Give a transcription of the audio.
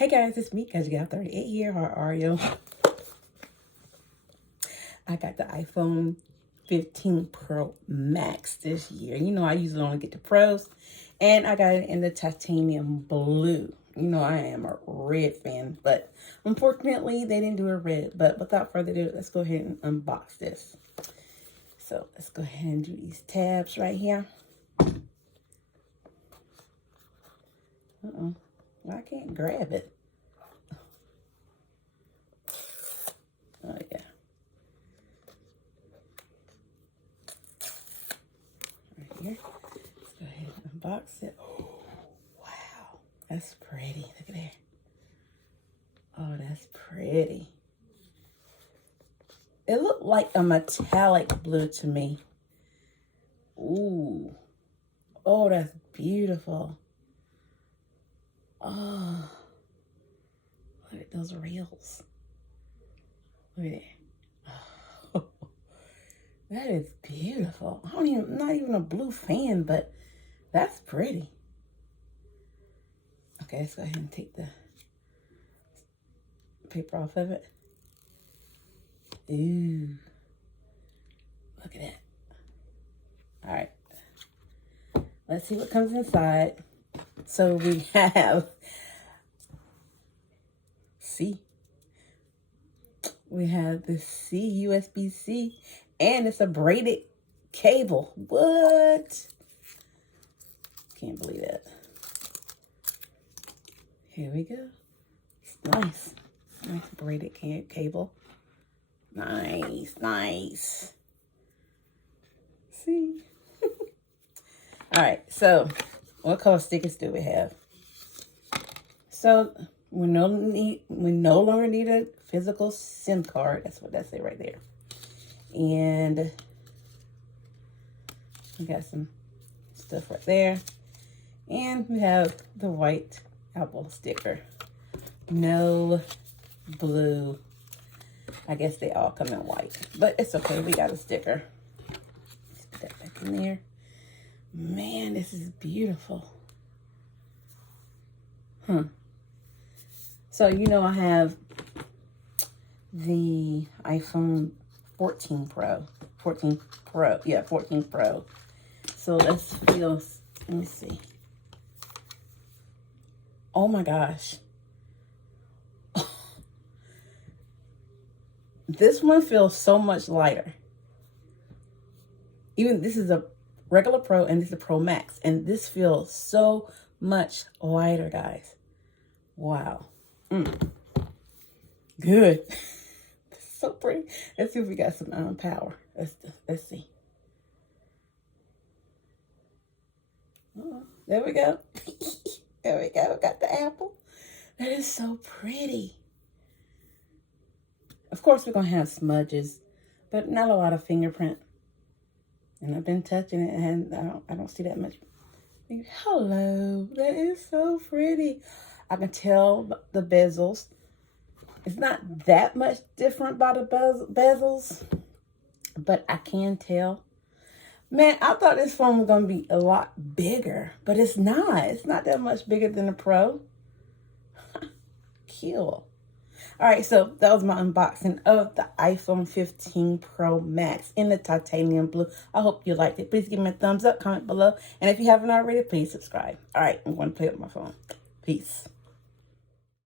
Hey guys, it's me, Cause you got 38 here. How are you? I got the iPhone 15 Pro Max this year. You know, I usually only get the Pros, and I got it in the titanium blue. You know, I am a red fan, but unfortunately, they didn't do a red. But without further ado, let's go ahead and unbox this. So let's go ahead and do these tabs right here. Well, I can't grab it. Oh, yeah. Right here. Let's go ahead and unbox it. Oh, wow. That's pretty. Look at that. Oh, that's pretty. It looked like a metallic blue to me. Ooh. Oh, that's beautiful. Oh. Look at those reels. Look at that. Oh, that is beautiful. I'm not even a blue fan, but that's pretty. Okay, let's go ahead and take the paper off of it. Ooh. Look at that. All right. Let's see what comes inside. So we have we have the USB-C, and it's a braided cable. What? Can't believe that. Here we go. It's nice. Nice braided cable. Nice, nice. See? All right, so what color stickers do we have? So we no longer need a physical SIM card. That's what that say right there. And we got some stuff right there. And we have the white Apple sticker. No blue. I guess they all come in white, but it's okay. We got a sticker. Let's put that back in there. Man, this is beautiful. So, you know, I have the iPhone 14 Pro. 14 Pro. Yeah, 14 Pro. So let's feel, let me see. Oh my gosh. This one feels so much lighter. Even this is a regular Pro and this is a Pro Max. And this feels so much lighter, guys. Wow. Good. So pretty. Let's see if we got some power. Let's see. There we go. There we go. Got the apple. That is so pretty. Of course, we're going to have smudges, but not a lot of fingerprint. And I've been touching it, and I don't see that much. Hello. That is so pretty. I can tell the bezels. It's not that much different by the bezels, but I can tell. Man, I thought this phone was going to be a lot bigger, but it's not. It's not that much bigger than the Pro. Cool. All right, so that was my unboxing of the iPhone 15 Pro Max in the titanium blue. I hope you liked it. Please give me a thumbs up, comment below. And if you haven't already, please subscribe. All right, I'm going to play with my phone. Peace.